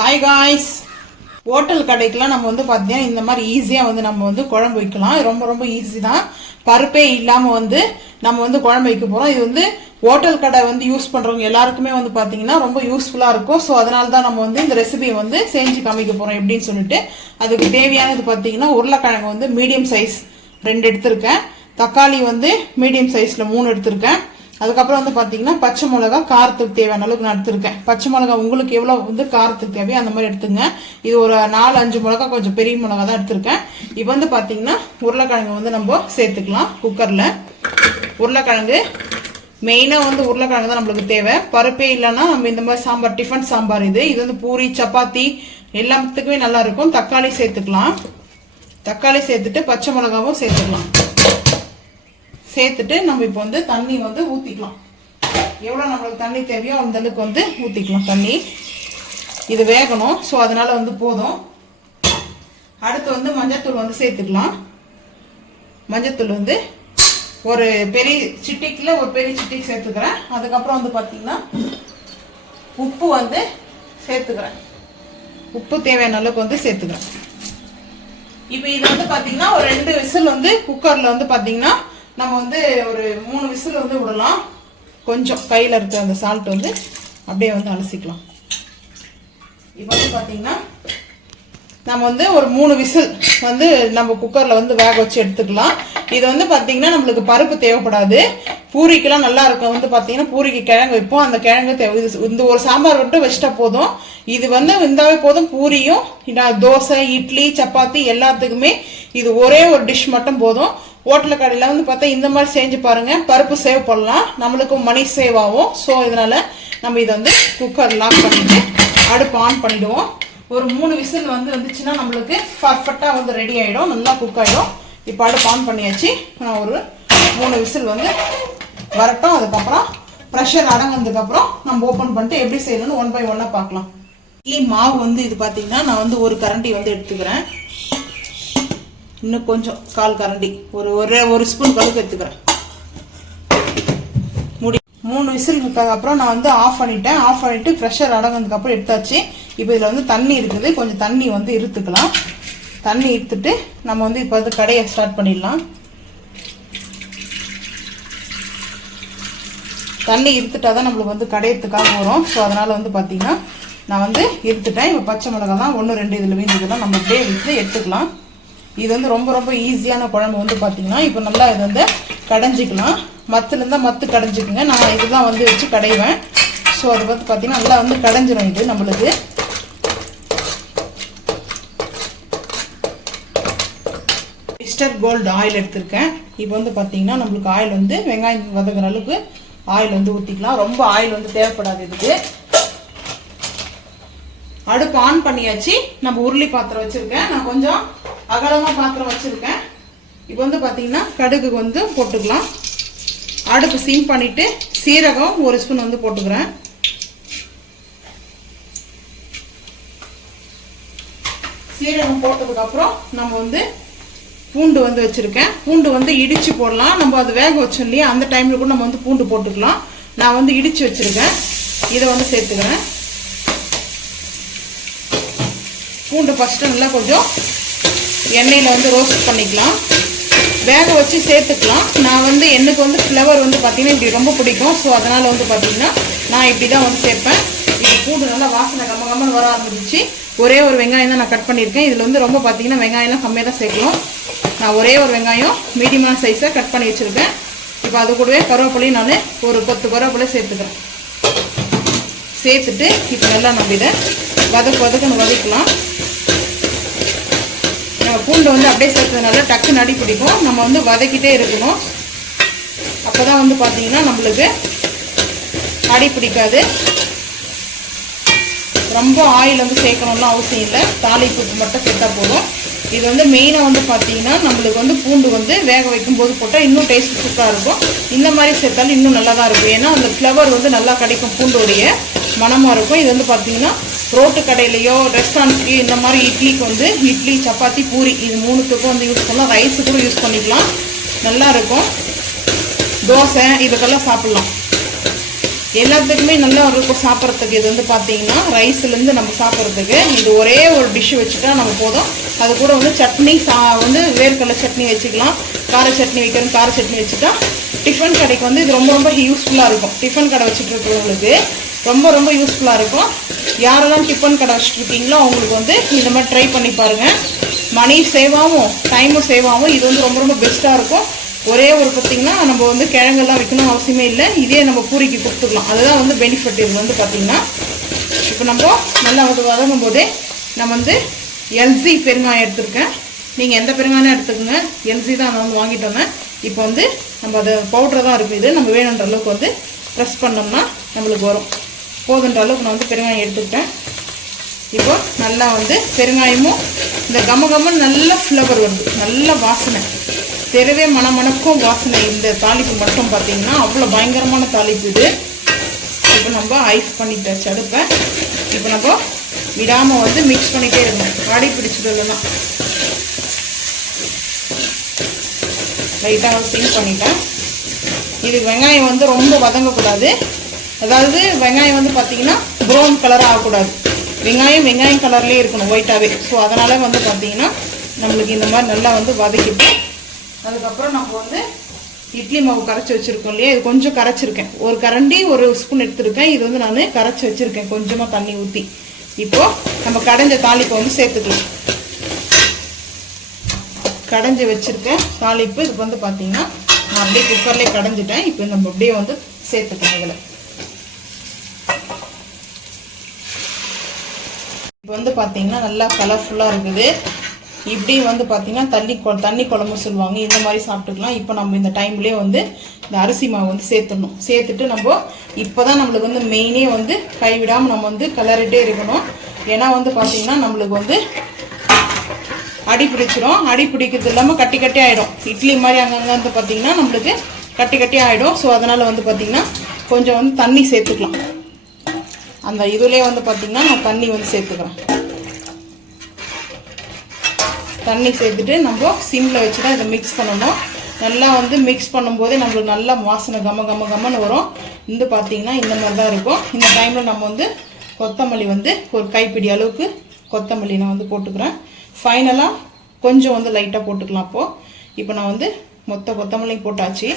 Hi guys, hotel கடைக்கெலாம் நம்ம வந்து பார்த்தீங்கன்னா இந்த மாதிரி ஈஸியாக வந்து நம்ம வந்து குழம்பு வைக்கலாம். ரொம்ப ரொம்ப ஈஸி தான். பருப்பே இல்லாமல் வந்து நம்ம வந்து குழம்பு வைக்க போகிறோம். இது வந்து ஹோட்டல் கடை வந்து யூஸ் பண்ணுறவங்க எல்லாருக்குமே வந்து பார்த்தீங்கன்னா ரொம்ப யூஸ்ஃபுல்லாக இருக்கும். ஸோ அதனால தான் நம்ம வந்து இந்த ரெசிபியை வந்து செஞ்சு காமிக்க போகிறோம் எப்படின்னு சொல்லிட்டு. அதுக்கு தேவையானது பார்த்தீங்கன்னா உருளைக்கிழங்கு வந்து மீடியம் சைஸ் 2 எடுத்திருக்கேன். தக்காளி வந்து மீடியம் சைஸில் 3 எடுத்திருக்கேன். அதுக்கப்புறம் வந்து பார்த்தீங்கன்னா பச்சை மிளகா காரத்துக்கு தேவையான அளவுக்கு நான் எடுத்திருக்கேன். பச்சை மிளகா உங்களுக்கு எவ்வளோ வந்து காரத்துக்கு தேவையோ அந்த மாதிரி எடுத்துங்க. இது ஒரு 4-5 மிளகா, கொஞ்சம் பெரிய மிளகா தான் எடுத்திருக்கேன். இப்போ வந்து பார்த்தீங்கன்னா உருளைக்கிழங்கு வந்து நம்ம சேர்த்துக்கலாம் குக்கரில். உருளைக்கிழங்கு மெயினாக வந்து உருளைக்கிழங்கு தான் நம்மளுக்கு தேவை. பருப்பே இல்லைன்னா நம்ம இந்த மாதிரி சாம்பார், டிஃபன் சாம்பார் இது வந்து பூரி, சப்பாத்தி எல்லாத்துக்குமே நல்லா இருக்கும். தக்காளி சேர்த்துக்கலாம். தக்காளி சேர்த்துட்டு பச்சை மிளகாவும் சேர்த்துக்கலாம். சேர்த்துட்டு நம்ம இப்போ வந்து தண்ணி வந்து ஊற்றிக்கலாம். எவ்வளோ நம்மளுக்கு தண்ணி தேவையோ அந்த அளவுக்கு வந்து ஊற்றிக்கலாம் தண்ணி. இது வேகணும், ஸோ அதனால வந்து போதும். அடுத்து வந்து மஞ்சத்தூள் வந்து சேர்த்துக்கலாம். மஞ்சத்தூள் வந்து ஒரு பெரிய சிட்டிக்கில் ஒரு பெரிய சிட்டிக்கு சேர்த்துக்கிறேன். அதுக்கப்புறம் வந்து பார்த்தீங்கன்னா உப்பு வந்து சேர்த்துக்கிறேன். உப்பு தேவையான அளவுக்கு வந்து சேர்த்துக்கிறேன். இப்போ இது வந்து பார்த்தீங்கன்னா ஒரு 2 விசில் வந்து குக்கரில் வந்து பார்த்தீங்கன்னா நம்ம வந்து ஒரு 3 விசில் வந்து விடலாம். கொஞ்சம் கையில் இருக்க அந்த சால்ட் வந்து அப்படியே வந்து அலசிக்கலாம். இப்போ வந்து பார்த்தீங்கன்னா நம்ம வந்து ஒரு 3 விசில் வந்து நம்ம குக்கரில் வந்து வேக வச்சு எடுத்துக்கலாம். இது வந்து பார்த்தீங்கன்னா நம்மளுக்கு பருப்பு தேவைப்படாது. பூரிக்கெல்லாம் நல்லா இருக்கும். வந்து பார்த்தீங்கன்னா பூரிக்கு கிழங்கு வைப்போம். அந்த கிழங்கு தேவை. இந்த ஒரு சாம்பார் மட்டும் வச்சுட்டா போதும். இது வந்து இந்தாவே போதும். பூரியும் தோசை, இட்லி, சப்பாத்தி எல்லாத்துக்குமே இது ஒரே ஒரு டிஷ் மட்டும் போதும். ஹோட்டல் கடையில் வந்து பார்த்தா இந்த மாதிரி செஞ்சு பாருங்க. பருப்பு சேவ் பண்ணலாம், நம்மளுக்கும் மணி சேவ் ஆகும். ஸோ இதனால நம்ம இதை வந்து குக்கர் லாக் பண்ணிட்டு அடுப்பு ஆன் பண்ணிடுவோம். ஒரு 3 விசில் வந்து வந்துச்சுன்னா நம்மளுக்கு பர்ஃபெக்டாக வந்து ரெடி ஆகிடும், நல்லா குக் ஆகிடும். இப்போ அடுப்பு ஆன் பண்ணியாச்சு. நான் ஒரு 3 விசில் வந்து வரட்டும். அதுக்கப்புறம் ப்ரெஷர் அடங்கினதுக்கப்புறம் நம்ம ஓப்பன் பண்ணிட்டு எப்படி செய்யணும்னு 1 by 1 பார்க்கலாம். இட்லி மாவு வந்து இது பார்த்தீங்கன்னா நான் வந்து ஒரு கரண்டி வந்து எடுத்துக்கிறேன். இன்னும் கொஞ்சம் 1/4 கரண்டி, ஒரு ஸ்பூன் கழுக்கு எடுத்துக்கிறேன். 3 விசிலுக்கு அப்புறம் நான் வந்து ஆஃப் பண்ணிட்டேன். ஆஃப் பண்ணிட்டு ப்ரெஷர் அடங்கினதுக்கப்புறம் எடுத்தாச்சு. இப்போ இதில் வந்து தண்ணி இருக்குது. கொஞ்சம் தண்ணி வந்து இருத்துக்கலாம். தண்ணி இருத்துட்டு நம்ம வந்து இப்போ வந்து கடையை ஸ்டார்ட் பண்ணிடலாம். தண்ணி இருத்துட்டா தான் நம்மளுக்கு வந்து கடையத்துக்காக வரும். ஸோ அதனால் வந்து பார்த்தீங்கன்னா நான் வந்து இருத்துட்டேன். இப்போ பச்சை மிளகா தான் 1-2 இதில் வீழ்ந்ததெல்லாம் நம்ம அப்படியே விட்டு எடுத்துக்கலாம். இது வந்து ரொம்ப ரொம்ப ஈஸியான குழம்பு வந்து பார்த்தீங்கன்னா இப்போ நல்லா இது வந்து கடைஞ்சிக்கலாம். மத்துலேருந்தால் மத்து கடைஞ்சிக்குங்க. நான் இதுதான் வந்து வச்சு கடைவேன். ஸோ அது வந்து பார்த்தீங்கன்னா நல்லா வந்து கடைஞ்சிடும். இது நம்மளுக்கு மிஸ்டர் கோல்டு ஆயில் எடுத்திருக்கேன். இப்போ வந்து பார்த்தீங்கன்னா நம்மளுக்கு ஆயில் வந்து வெங்காயம் வதக்குற அளவுக்கு ஆயில் வந்து ஊற்றிக்கலாம். ரொம்ப ஆயில் வந்து தேவைப்படாது இதுக்கு. அடுப்பு ஆன் பண்ணியாச்சு. நம்ம உருளி பாத்திரம் வச்சிருக்கேன். நான் கொஞ்சம் அகலமாக பாத்திரம் வச்சிருக்கேன். இப்போ வந்து பார்த்தீங்கன்னா கடுகு வந்து போட்டுக்கலாம். அடுப்பு சிம் பண்ணிட்டு சீரகம் 1 ஸ்பூன் வந்து போட்டுக்கிறேன். சீரகம் போட்டதுக்கு அப்புறம் நம்ம வந்து பூண்டு வந்து வச்சிருக்கேன். பூண்டு வந்து இடிச்சு போடலாம். நம்ம அது வேக வச்சோம் இல்லையா, அந்த டைம்ல கூட நம்ம வந்து பூண்டு போட்டுக்கலாம். நான் வந்து இடிச்சு வச்சிருக்கேன். இதை வந்து சேர்த்துக்கிறேன். பூண்டு ஃபர்ஸ்ட் நல்லா கொஞ்சம் எண்ணெயில் வந்து ரோஸ்ட் பண்ணிக்கலாம். வேக வச்சு சேர்த்துக்கலாம். நான் வந்து எனக்கு வந்து ஃப்ளவர் வந்து பார்த்தீங்கன்னா இப்படி ரொம்ப பிடிக்கும். ஸோ அதனால் வந்து பார்த்தீங்கன்னா நான் இப்படி தான் வந்து சேர்ப்பேன். இது பூண்டு நல்லா வாசனை கம்மன்னு வர ஆரம்பிச்சு. ஒரே ஒரு வெங்காயம் தான் நான் கட் பண்ணியிருக்கேன். இதில் வந்து ரொம்ப பார்த்தீங்கன்னா வெங்காயம்லாம் கம்மியாக தான் சேர்க்கணும். நான் ஒரே ஒரு வெங்காயம் மீடியமான சைஸாக கட் பண்ணி வச்சுருக்கேன். இப்போ அது கூடவே கருவேப்பிலையும் நான் ஒரு 10 கருவேப்பிலை சேர்த்துக்கிறேன். சேர்த்துட்டு இப்போ நல்லா நம்ம இதை வதக்குன்னு வதக்கலாம். பூண்டு வந்து அப்படியே சேர்த்ததுனால டக்குன்னு அடி பிடிக்கும். நம்ம வந்து வதக்கிட்டே இருக்கணும். அப்போ தான் வந்து பார்த்தீங்கன்னா நம்மளுக்கு அடி பிடிக்காது. ரொம்ப ஆயில் வந்து சேர்க்கணும்லாம் அவசியம் இல்லை. தாளிப்பு மட்டும் சேர்த்தா போதும். இது வந்து மெயினாக வந்து பார்த்தீங்கன்னா நம்மளுக்கு வந்து பூண்டு வந்து வேக வைக்கும்போது போட்டால் இன்னும் டேஸ்ட் சூப்பராக இருக்கும். இந்த மாதிரி சேர்த்தாலும் இன்னும் நல்லா தான் இருக்கும். ஏன்னா அந்த ஃப்ளவர் வந்து நல்லா கிடைக்கும், பூண்டோடைய மனமாக இருக்கும். இது வந்து பார்த்தீங்கன்னா ரோட்டு கடையிலையோ ரெஸ்டாரண்ட்லேயோ இந்த மாதிரி இட்லிக்கு வந்து இட்லி, சப்பாத்தி, பூரி இது 3த்துக்கும் வந்து யூஸ் பண்ணலாம். ரைஸு கூட யூஸ் பண்ணிக்கலாம், நல்லா இருக்கும். தோசை இதுக்கெல்லாம் சாப்பிட்லாம். எல்லாத்துக்குமே நல்லா இருக்கும் சாப்பிட்றதுக்கு. இது வந்து பார்த்தீங்கன்னா ரைஸ்லேருந்து நம்ம சாப்பிட்றதுக்கு இது ஒரே ஒரு டிஷ்ஷு வச்சுட்டா நம்ம போதும். அது கூட வந்து சட்னி வந்து வேர்க்கடலை சட்னி வச்சுக்கலாம், கார சட்னி வைக்கிறோம், கார சட்னி வச்சுட்டா டிஃபன் கடைக்கு வந்து இது ரொம்ப ரொம்ப யூஸ்ஃபுல்லாக இருக்கும். டிஃபன் கடை வச்சுட்டு இருக்கிறவங்களுக்கு ரொம்ப ரொம்ப யூஸ்ஃபுல்லாக இருக்கும். யாரெல்லாம் டிஃபன் கடை வச்சுட்டு இருக்கீங்களோ அவங்களுக்கு வந்து இந்த மாதிரி ட்ரை பண்ணி பாருங்கள். மணி சேவ் ஆகும், டைமும் சேவ் ஆகும். இது வந்து ரொம்ப ரொம்ப பெஸ்ட்டாக இருக்கும். ஒரே ஒரு பார்த்திங்கன்னா நம்ம வந்து கிழங்கெல்லாம் வைக்கணும் அவசியமே இல்லை, இதே நம்ம பூரிக்கு கொடுத்துக்கலாம். அதுதான் வந்து பெனிஃபிட். இது வந்து பார்த்திங்கன்னா இப்போ நம்ம நல்லா வந்து வதங்கும் போதே நம்ம வந்து எல்சி பெருங்காயம் எடுத்துருக்கேன். நீங்கள் எந்த பெருங்காயம் எடுத்துக்கோங்க, எல்சி தான் நான் வந்து வாங்கிட்டு வந்தேன். இப்போ வந்து நம்ம அது பவுட்ரு தான் இருக்குது. இது நம்ம வேணுன்ற அளவுக்கு வந்து ப்ரெஸ் பண்ணோம்னா நம்மளுக்கு வரும். போதுன்ற அளவுக்கு நான் வந்து பெருங்காயம் எடுத்துக்கிட்டேன். இப்போ நல்லா வந்து பெருங்காயமும் இந்த கமகமன்னு நல்ல ஃப்ளவர் வருது, நல்ல வாசனை, தெருவே மணமணக்கும் வாசனை. இந்த தாளிப்பு மட்டும் பார்த்தீங்கன்னா அவ்வளோ பயங்கரமான தாளிப்பு இது. இப்போ நம்ம ஐஸ் பண்ணிட்டாச்சு அடுப்பை. இப்போ நம்ம விடாமல் வந்து மிக்ஸ் பண்ணிகிட்டே இருக்கணும், அடி பிடிச்சிட்டு இல்லைன்னா. லைட்டாக சிங் பண்ணிட்டேன். இது வெங்காயம் வந்து ரொம்ப வதங்கக்கூடாது. அதாவது வெங்காயம் வந்து பார்த்தீங்கன்னா ப்ரௌன் கலராக ஆகக்கூடாது. வெங்காயம் கலர்லேயே இருக்கணும், ஒயிட்டாகவே. ஸோ அதனால் வந்து பார்த்தீங்கன்னா நம்மளுக்கு இந்த மாதிரி நல்லா வந்து வதக்கிட்டு அதுக்கப்புறம் நம்ம வந்து இட்லி மாவு கரைச்சி வச்சுருக்கோம் இல்லையா, இது கொஞ்சம் கரைச்சிருக்கேன். ஒரு கரண்டி ஒரு ஸ்பூன் எடுத்துருக்கேன். இது வந்து நான் கரைச்சி வச்சுருக்கேன் கொஞ்சமாக தண்ணி ஊற்றி. இப்போது நம்ம கடைஞ்ச தாளிப்பை வந்து சேர்த்துக்கலாம். கடைஞ்சி வச்சுருக்கேன் தாளிப்பு. இது வந்து பார்த்தீங்கன்னா நான் அப்படியே குக்கர்லேயே கடைஞ்சிட்டேன். இப்போ நம்ம அப்படியே வந்து சேர்த்துக்கலாம் இதில். இப்போ வந்து பார்த்தீங்கன்னா நல்லா கலர்ஃபுல்லாக இருக்குது. இப்படி வந்து பார்த்தீங்கன்னா தண்ணி குழம்பு சொல்லுவாங்க, இந்த மாதிரி சாப்பிட்டுக்கலாம். இப்போ நம்ம இந்த டைம்லேயே வந்து இந்த அரிசி மாவு வந்து சேர்த்துடணும். சேர்த்துட்டு நம்ம இப்போ தான் நம்மளுக்கு வந்து மெயினே வந்து கைவிடாமல் நம்ம வந்து கலரிட்டே இருக்கணும். ஏன்னா வந்து பார்த்தீங்கன்னா நம்மளுக்கு வந்து அடி பிடிச்சிடும். அடி பிடிக்கிறது இல்லாமல் கட்டி கட்டி ஆகிடும். இட்லி மாதிரி அங்கங்கே வந்து பார்த்தீங்கன்னா நம்மளுக்கு கட்டி கட்டி ஆகிடும். ஸோ அதனால் வந்து பார்த்தீங்கன்னா கொஞ்சம் வந்து தண்ணி சேர்த்துக்கலாம். அந்த இதுலேயே வந்து பார்த்தீங்கன்னா நான் தண்ணி வந்து சேர்த்துக்கிறேன். தண்ணி சேர்த்துட்டு நம்ம சிம்மில் வச்சு தான் இதை மிக்ஸ் பண்ணணும். நல்லா வந்து மிக்ஸ் பண்ணும்போதே நம்மளுக்கு நல்லா வாசனை கம்மன்னு வரும். வந்து பார்த்தீங்கன்னா இந்த மாதிரி தான் இருக்கும். இந்த டைமில் நம்ம வந்து கொத்தமல்லி வந்து ஒரு கைப்பிடி அளவுக்கு கொத்தமல்லி நான் வந்து போட்டுக்கிறேன். ஃபைனலாக கொஞ்சம் வந்து லைட்டாக போட்டுக்கலாம். இப்போ நான் வந்து மொத்த கொத்தமல்லியும் போட்டாச்சு.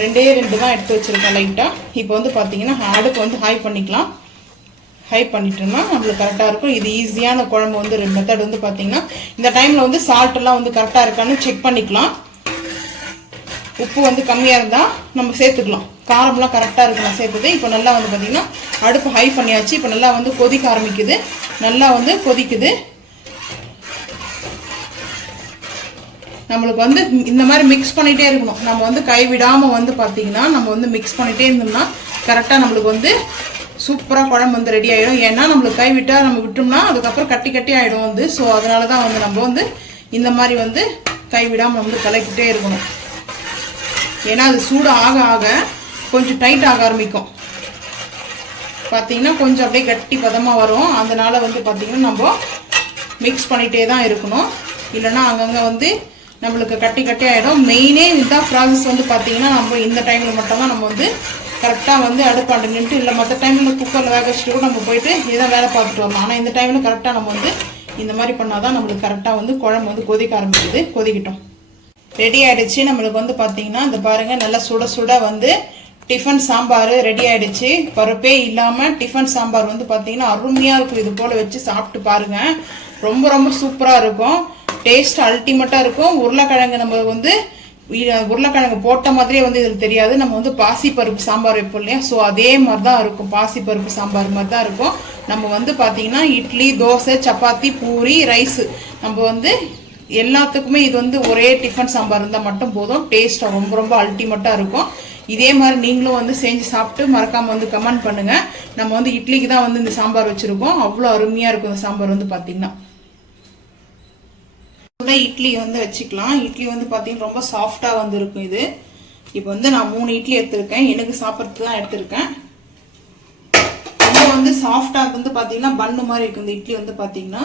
2 தான் எடுத்து வச்சுருக்கேன் லைட்டாக. இப்போ வந்து பார்த்தீங்கன்னா அடுப்பு வந்து ஹை பண்ணிக்கலாம். ஹை பண்ணிட்டோம்னா நம்மளுக்கு கரெக்டாக இருக்கும். இது ஈஸியான குழம்பு வந்து மெத்தட் வந்து பார்த்தீங்கன்னா இந்த டைமில் வந்து சால்ட்டெல்லாம் வந்து கரெக்டாக இருக்கான்னு செக் பண்ணிக்கலாம். உப்பு வந்து கம்மியாக இருந்தால் நம்ம சேர்த்துக்கலாம். காரம்லாம் கரெக்டாக இருக்கு நான் சேர்த்துது. இப்போ நல்லா வந்து பார்த்தீங்கன்னா அடுப்பு ஹை பண்ணியாச்சு. இப்போ நல்லா வந்து கொதிக்க ஆரம்பிக்குது. நல்லா வந்து கொதிக்குது. நம்மளுக்கு வந்து இந்த மாதிரி மிக்ஸ் பண்ணிகிட்டே இருக்கணும். நம்ம வந்து கைவிடாமல் வந்து பார்த்தீங்கன்னா நம்ம வந்து மிக்ஸ் பண்ணிகிட்டே இருந்தோம்னா கரெக்டாக நம்மளுக்கு வந்து சூப்பராக குழம்பு வந்து ரெடி ஆகிடும். ஏன்னா நம்மளுக்கு கைவிட்டால் நம்ம விட்டோம்னா அதுக்கப்புறம் கட்டி கட்டி ஆகிடும் வந்து. ஸோ அதனால தான் வந்து நம்ம வந்து இந்த மாதிரி வந்து கைவிடாமல் வந்து கலக்கிட்டே இருக்கணும். ஏன்னா அது சூடு ஆக ஆக கொஞ்சம் டைட் ஆக ஆரம்பிக்கும். பார்த்தீங்கன்னா கொஞ்சம் அப்படியே கட்டி பதமாக வரும். அதனால் வந்து பார்த்திங்கன்னா நம்ம மிக்ஸ் பண்ணிகிட்டே தான் இருக்கணும். இல்லைன்னா அங்கங்கே வந்து நம்மளுக்கு கட்டி கட்டி ஆகிடும். மெயினே இதுதான் ப்ராசஸ் வந்து பார்த்திங்கன்னா நம்ம இந்த டைமில் மட்டும்தான் நம்ம வந்து கரெக்டாக வந்து அடுப்பாண்டு நின்றுட்டு, இல்லை மற்ற டைமில் குக்கரில் வேக வச்சுட்டு கூட நம்ம போயிட்டு இதை வேலை பார்த்துட்டு வரலாம். ஆனால் இந்த டைமில் கரெக்டாக நம்ம வந்து இந்த மாதிரி பண்ணால் தான் நம்மளுக்கு கரெக்டாக வந்து குழம்பு வந்து கொதிக்க ஆரம்பிக்குது. கொதிக்கிட்டோம். ரெடி ஆகிடுச்சு. நம்மளுக்கு வந்து பார்த்திங்கன்னா இந்த பாருங்கள் நல்லா சுட சுட வந்து டிஃபன் சாம்பார் ரெடி ஆகிடுச்சு. பருப்பே இல்லாமல் டிஃபன் சாம்பார் வந்து பார்த்திங்கன்னா அருமையாக இருக்கும். இது போல் வச்சு சாப்பிட்டு பாருங்கள். ரொம்ப ரொம்ப சூப்பராக இருக்கும். டேஸ்ட் அல்டிமேட்டாக இருக்கும். உருளைக்கிழங்கு நம்ம வந்து உருளைக்கிழங்கு போட்ட மாதிரியே வந்து இதில் தெரியாது. நம்ம வந்து பாசிப்பருப்பு சாம்பார் வைப்போம் இல்லையா, ஸோ அதே மாதிரி தான் இருக்கும். பாசிப்பருப்பு சாம்பார் மாதிரி தான் இருக்கும். நம்ம வந்து பார்த்திங்கன்னா இட்லி, தோசை, சப்பாத்தி, பூரி, ரைஸு நம்ம வந்து எல்லாத்துக்குமே இது வந்து ஒரே டிஃபன் சாம்பார் இருந்தால் மட்டும் போதும். டேஸ்ட் ரொம்ப ரொம்ப அல்டிமேட்டாக இருக்கும். இதே மாதிரி நீங்களும் வந்து செஞ்சு சாப்பிட்டு மறக்காமல் வந்து கமெண்ட் பண்ணுங்கள். நம்ம வந்து இட்லிக்கு தான் வந்து இந்த சாம்பார் வச்சுருக்கோம். அவ்வளோ அருமையாக இருக்கும் இந்த சாம்பார் வந்து பார்த்திங்கன்னா. இட்லி வந்து வச்சுக்கலாம். இட்லி வந்து பார்த்தீங்கன்னா ரொம்ப சாஃப்டாக வந்து இருக்கும் இது. இப்போ வந்து நான் 3 இட்லி எடுத்திருக்கேன். எனக்கு சாப்பிட்றதுக்கு தான் எடுத்திருக்கேன். ரொம்ப வந்து சாஃப்டாக வந்து பார்த்தீங்கன்னா பன்னு மாதிரி இருக்கும் இந்த இட்லி வந்து பார்த்தீங்கன்னா.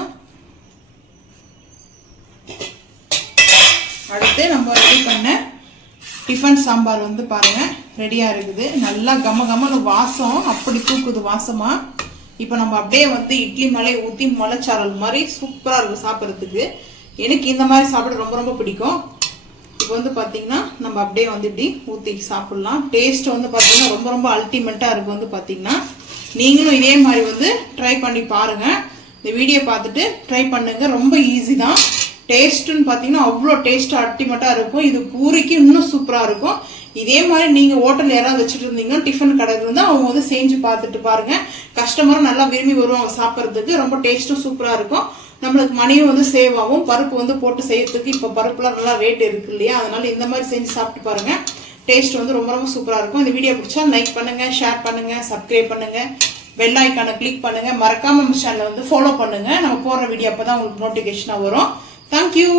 அடுத்து நம்ம ரெடி பண்ண டிஃபன் சாம்பார் வந்து பாருங்க ரெடியாக இருக்குது. நல்லா கம கமன்னு வாசம் அப்படி தூக்குது வாசமா. இப்போ நம்ம அப்படியே வந்து இட்லி மலை ஊற்றி மலைச்சாரல் மாதிரி சூப்பராக இருக்கும் சாப்பிட்றதுக்கு. எனக்கு இந்த மாதிரி சாப்பிட ரொம்ப ரொம்ப பிடிக்கும். இப்போ வந்து பார்த்தீங்கன்னா நம்ம அப்படியே வந்து இப்படி ஊற்றி சாப்பிட்லாம். டேஸ்ட் வந்து பார்த்தீங்கன்னா ரொம்ப ரொம்ப அல்டிமேட்டாக இருக்கும். வந்து பார்த்தீங்கன்னா நீங்களும் இதே மாதிரி வந்து ட்ரை பண்ணி பாருங்கள். இந்த வீடியோ பார்த்துட்டு ட்ரை பண்ணுங்க. ரொம்ப ஈஸி தான். டேஸ்ட்டுன்னு பார்த்தீங்கன்னா அவ்வளோ டேஸ்ட்டாக அல்டிமேட்டாக இருக்கும். இது பூரிக்கு இன்னும் சூப்பராக இருக்கும். இதே மாதிரி நீங்கள் ஹோட்டல் யாராவது வச்சுட்டு இருந்தீங்கன்னா டிஃபன் கடை இருந்தால் அவங்க வந்து செஞ்சு பார்த்துட்டு பாருங்கள். கஸ்டமரும் நல்லா விரும்பி வருவாங்க சாப்பிட்றதுக்கு. ரொம்ப டேஸ்ட்டும் சூப்பராக இருக்கும். நம்மளுக்கு மணியும் வந்து சேவ் ஆகும். பருப்பு வந்து போட்டு செய்யறதுக்கு இப்போ பருப்புலாம் நல்லா ரேட் இருக்கு இல்லையா, அதனால இந்த மாதிரி செஞ்சு சாப்பிட்டு பாருங்க. டேஸ்ட் வந்து ரொம்ப ரொம்ப சூப்பராக இருக்கும். இந்த வீடியோ பிடிச்சா லைக் பண்ணுங்க, ஷேர் பண்ணுங்க, சப்ஸ்கிரைப் பண்ணுங்க, பெல் ஐக்கானை கிளிக் பண்ணுங்க. மறக்காம நம்ம சேனலை வந்து ஃபாலோ பண்ணுங்க. நம்ம போடுற வீடியோ அப்பதான் உங்களுக்கு நோட்டிஃபிகேஷனாக வரும். Thank you.